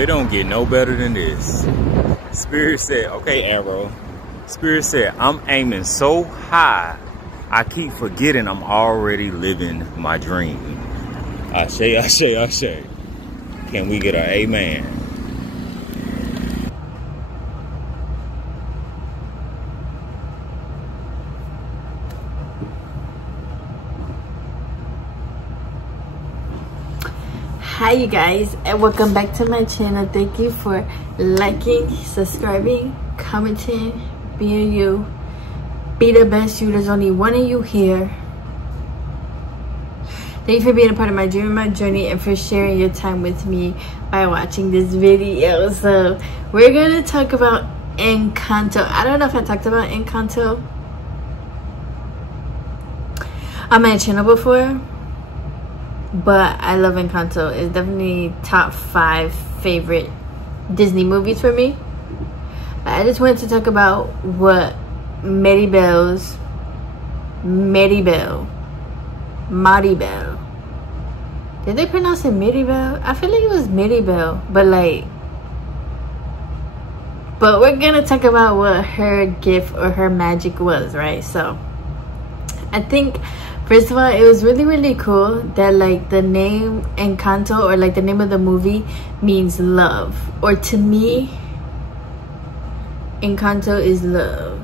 it don't get no better than this. Spirit said, okay, Arrow. Spirit said, I'm aiming so high, I keep forgetting I'm already living my dream. Ashe, ashe, ashe. Can we get an amen? Hi you guys, and welcome back to my channel. Thank you for liking, subscribing, commenting, being you. Be the best you. There's only one of you here. Thank you for being a part of my dream and my journey, and for sharing your time with me by watching this video. So we're gonna talk about Encanto. I don't know if I talked about Encanto on my channel before, but I love Encanto. It's definitely top 5 favorite Disney movies for me. I just wanted to talk about what Maribel, did they pronounce it Mirabel? I feel like it was Mirabel, but we're gonna talk about what her gift or her magic was, right? So I think first of all, it was really cool that like the name Encanto, or like the name of the movie, means love. Or to me, Encanto is love.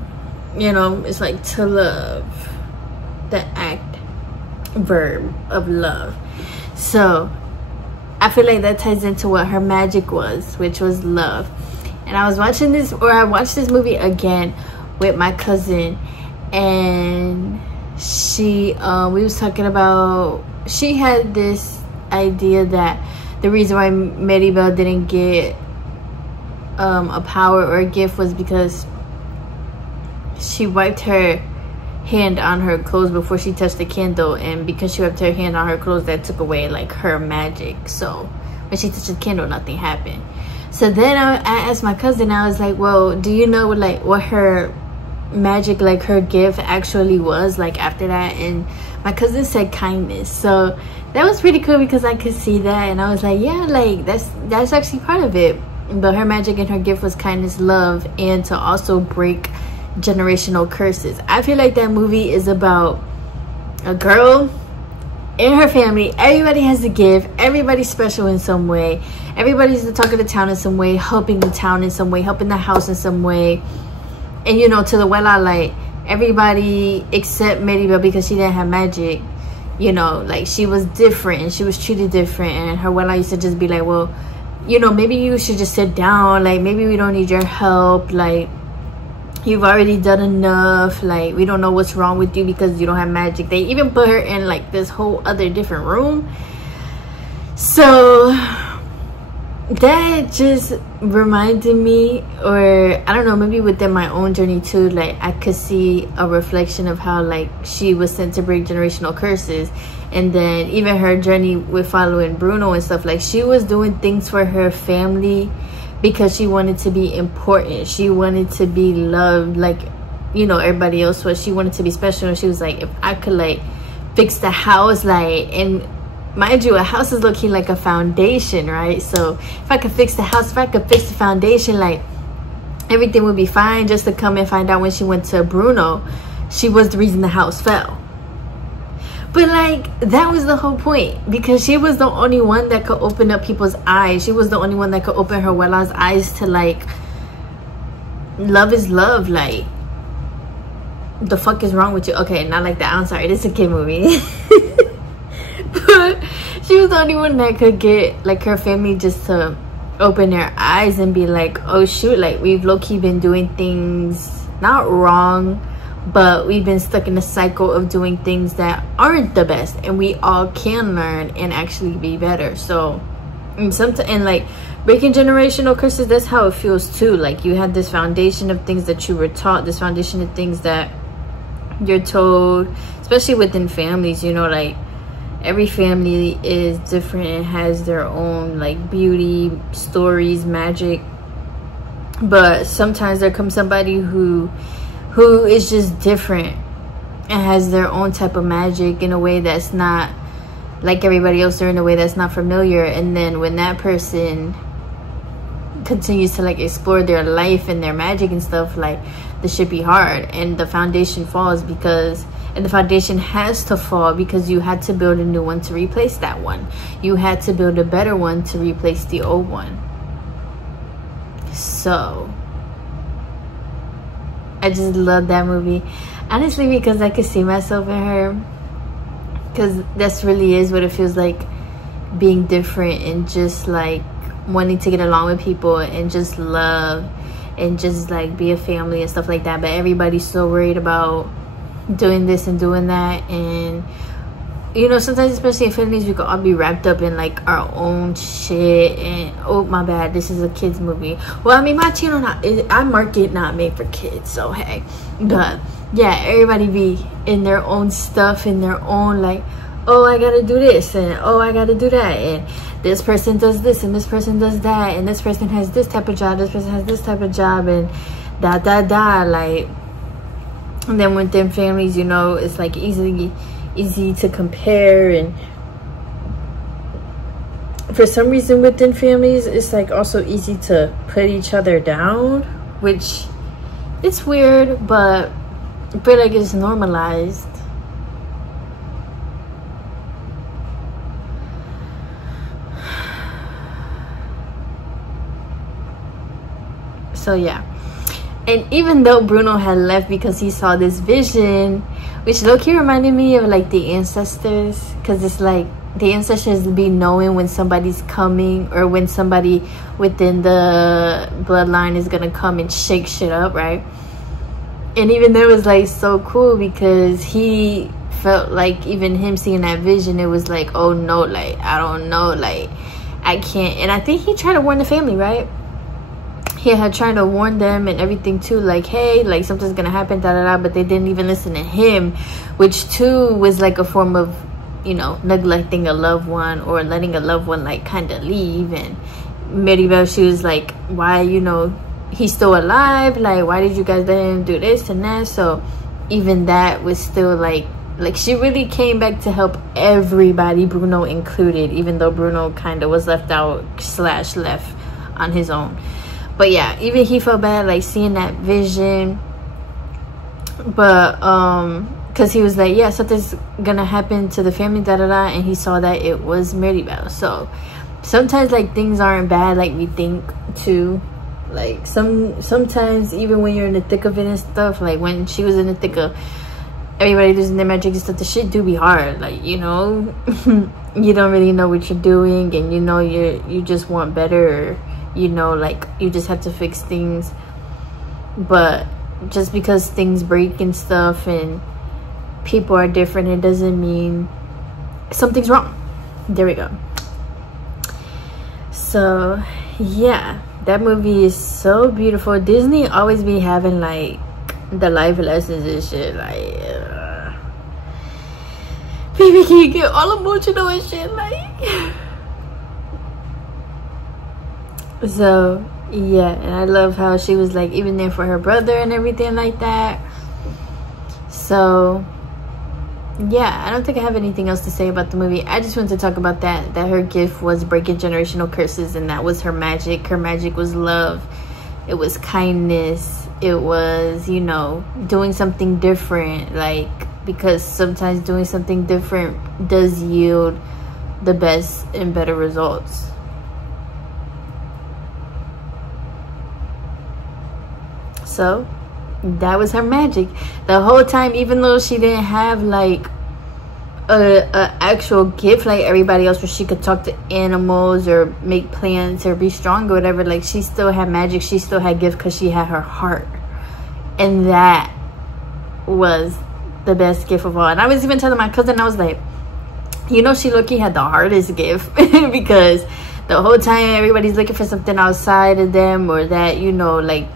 You know, it's like to love, the act, verb of love. So I feel like that ties into what her magic was, which was love. And I was watching this, or I watched this movie again with my cousin, and she we was talking about, she had this idea that the reason why Maribel didn't get a power or a gift was because she wiped her hand on her clothes before she touched the candle, and because she wiped her hand on her clothes, that took away like her magic. So when she touched the candle, nothing happened. So then I asked my cousin, I was like, well, do you know like what her magic, like her gift actually was like after that? And my cousin said kindness. So that was pretty cool because I could see that, and I was like, yeah, like that's actually part of it. But her magic and her gift was kindness, love, and to also break generational curses. I feel like that movie is about a girl and her family. Everybody has a gift, everybody's special in some way, everybody's the talk of the town in some way, helping the town in some way, helping the house in some way. And you know, to the abuela, like everybody except Mirabel, because she didn't have magic, you know, like she was different and she was treated different. And her abuela used to just be like, well, you know, maybe you should just sit down, like maybe we don't need your help, like you've already done enough, like we don't know what's wrong with you because you don't have magic. They even put her in like this whole other different room. So that just reminded me, or I don't know, maybe within my own journey too, like I could see a reflection of how like she was sent to break generational curses. And then even her journey with following Bruno and stuff, like she was doing things for her family because she wanted to be important, she wanted to be loved like, you know, everybody else was. She wanted to be special, and she was like, if I could like fix the house, like, and mind you, a house is looking like a foundation, right? So if I could fix the house, if I could fix the foundation, like everything would be fine. Just to come and find out when she went to Bruno, she was the reason the house fell. But like that was the whole point, because she was the only one that could open up people's eyes. She was the only one that could open her abuela's eyes to like love is love. Like the fuck is wrong with you? Okay, not like that, I'm sorry, this is a kid movie. But she was the only one that could get like her family just to open their eyes and be like, oh shoot, like we've low-key been doing things not wrong, but we've been stuck in a cycle of doing things that aren't the best, and we all can learn and actually be better. So and like breaking generational curses, that's how it feels too. Like you had this foundation of things that you were taught, this foundation of things that you're told, especially within families, you know, like every family is different and has their own like beauty, stories, magic. But sometimes there comes somebody who is just different and has their own type of magic in a way that's not like everybody else, or in a way that's not familiar. And then when that person continues to like explore their life and their magic and stuff, like this should be hard, and the foundation falls because, and the foundation has to fall because you had to build a new one to replace that one. You had to build a better one to replace the old one. So I just love that movie, honestly, because I could see myself in her, because that's really is what it feels like, being different and just like wanting to get along with people and just love and just like be a family and stuff like that. But everybody's so worried about doing this and doing that, and you know, sometimes especially in families we could all be wrapped up in like our own shit. And oh my bad, this is a kids movie. Well, I mean, my channel I market not made for kids, so hey. But yeah, everybody be in their own stuff, in their own like, oh, I gotta do this, and oh, I gotta do that, and this person does this, and this person does that, and this person has this type of job, this person has this type of job, and da like. And then within families, you know, it's like easy to compare, and for some reason within families it's like also easy to put each other down, which it's weird, but I feel like it's normalized. So yeah, and even though Bruno had left because he saw this vision, which low-key reminded me of like the ancestors, because it's like the ancestors be knowing when somebody's coming or when somebody within the bloodline is gonna come and shake shit up, right? And even that was like so cool, because he felt like even him seeing that vision, it was like, oh no, like I don't know, like I can't. And I think he tried to warn the family, right? He had tried to warn them and everything too, like, hey, like something's gonna happen, but they didn't even listen to him, which too was like a form of, you know, neglecting a loved one or letting a loved one like kind of leave. And Mirabel, she was like, why, you know, he's still alive, like why did you guys let him do this and that? So even that was still like she really came back to help everybody, Bruno included, even though Bruno kind of was left out / left on his own. But yeah, even he felt bad like seeing that vision, but because he was like, yeah, something's gonna happen to the family, and he saw that it was Mirabel. So sometimes like things aren't bad like we think too. Like sometimes even when you're in the thick of it and stuff, like when she was in the thick of everybody losing their magic and stuff, the shit do be hard, like, you know. You don't really know what you're doing, and you know you just want better, or, you know, like you just have to fix things. But just because things break and stuff and people are different, it doesn't mean something's wrong. There we go. So yeah, that movie is so beautiful. Disney always be having like the life lessons and shit, like baby, can you get all emotional and shit, like. So yeah, and I love how she was like even there for her brother and everything like that. So yeah, I don't think I have anything else to say about the movie. I just wanted to talk about that her gift was breaking generational curses, and that was her magic. Her magic was love, it was kindness, it was, you know, doing something different, like, because sometimes doing something different does yield the best and better results. So that was her magic the whole time, even though she didn't have like a actual gift like everybody else where she could talk to animals or make plants or be strong or whatever. Like, she still had magic, she still had gift, because she had her heart, and that was the best gift of all. And I was even telling my cousin, I was like, you know, she low-key had the hardest gift because the whole time everybody's looking for something outside of them, or that, you know, like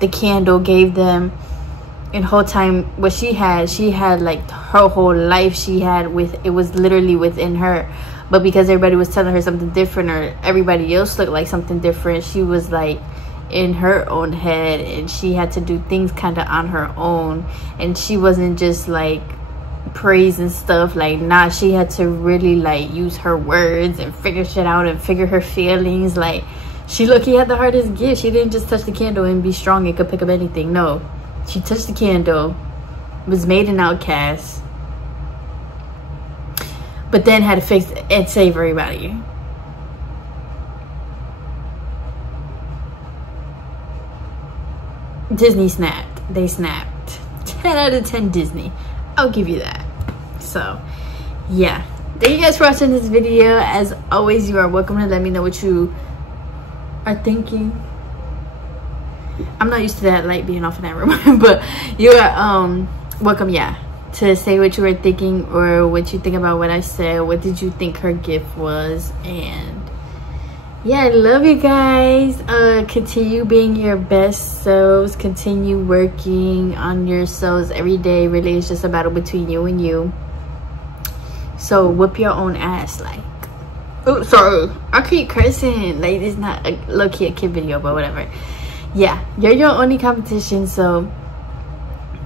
the candle gave them. And whole time what she had like her whole life, she had it was literally within her. But because everybody was telling her something different, or everybody else looked like something different, she was like in her own head, and she had to do things kind of on her own. And she wasn't just like praise and stuff, like, nah, she had to really like use her words and figure shit out and figure her feelings. Like, She look-key had the hardest gift. She didn't just touch the candle and be strong and could pick up anything. No, she touched the candle, was made an outcast, but then had to fix and save everybody. Disney snapped. They snapped. 10 out of 10 Disney. I'll give you that. So, yeah. Thank you guys for watching this video. As always, you are welcome to let me know what you are thinking. I'm not used to that light being off in that room. But you are welcome, yeah, to say what you were thinking or what you think about what I said. What did you think her gift was? And yeah, I love you guys. Continue being your best selves. Continue working on yourselves every day. Really, it's just a battle between you and you. So whip your own ass. Like, oh, sorry, I keep cursing. Like, it's not a low-key a kid video, but whatever. Yeah, you're your only competition. So,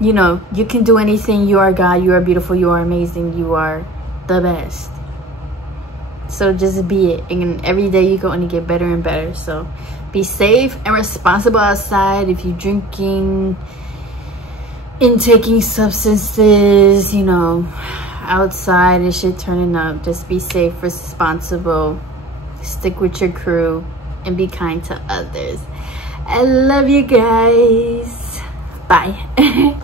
you know, you can do anything. You are God. You are beautiful. You are amazing. You are the best. So just be it, and every day you can only get better and better. So be safe and responsible outside. If you're drinking, intaking substances, you know, outside and shit turning up, just be safe, responsible, stick with your crew, and be kind to others. I love you guys. Bye.